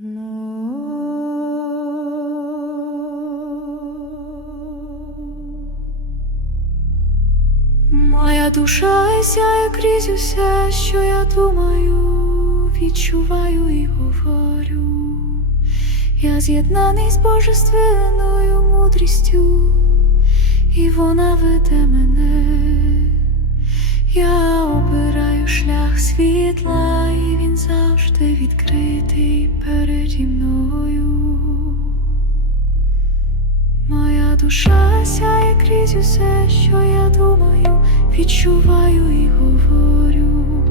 Моя душа сяє крізь усе, що я думаю, відчуваю і говорю. Я з'єднаний з божественною мудрістю, і вона веде мене. Я обираю шлях світла, і завжди відкритий переді мною. Моя душа сяє крізь усе, що я думаю, відчуваю і говорю.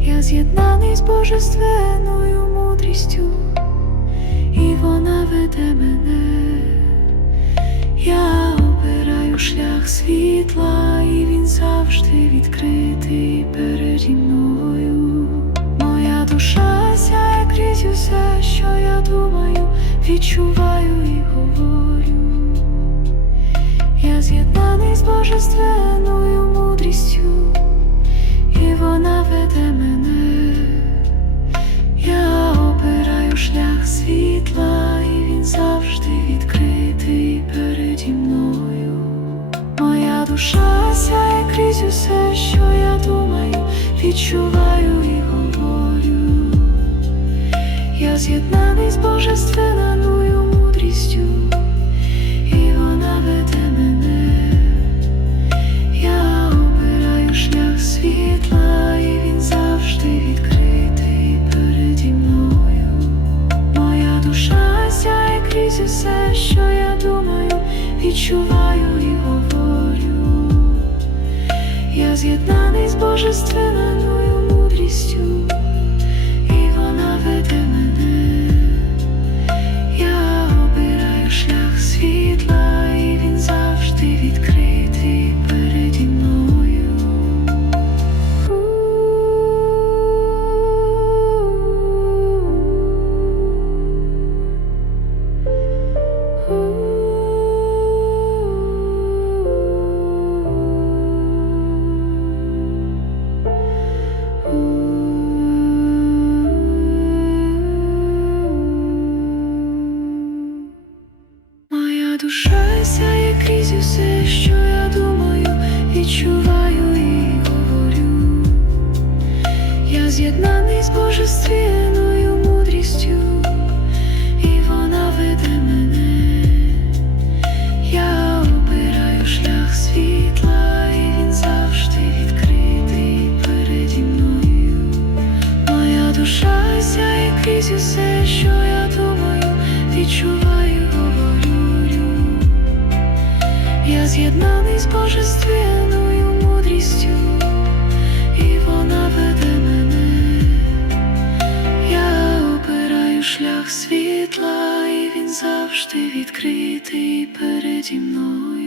Я з'єднаний з божественною мудрістю, і вона веде мене. Я обираю шлях світла, і він завжди відкритий переді мною. Усе, що я думаю, відчуваю і говорю. Я з'єднаний з божественною мудрістю, і вона веде мене. Я обираю шлях світла, і він завжди відкритий переді мною. Моя душа сяє крізь усе, що я думаю, відчуваю з'єднаний з божественною мудрістю, і вона веде мене. Я обираю шлях світла, і він завжди відкритий переді мною. Моя душа сяє крізь усе, що я думаю, відчуваю і говорю. Я з'єднаний з божественною душа сяє крізь усе, що я думаю, відчуваю і говорю. Я з'єднаний з божественною мудрістю, і вона веде мене. Я обираю шлях світла, і він завжди відкритий переді мною. Моя душа сяє крізь усе, що я думаю, відчуваю, з'єднаний з божественною мудрістю, і вона веде мене. Я обираю шлях світла, і він завжди відкритий переді мною.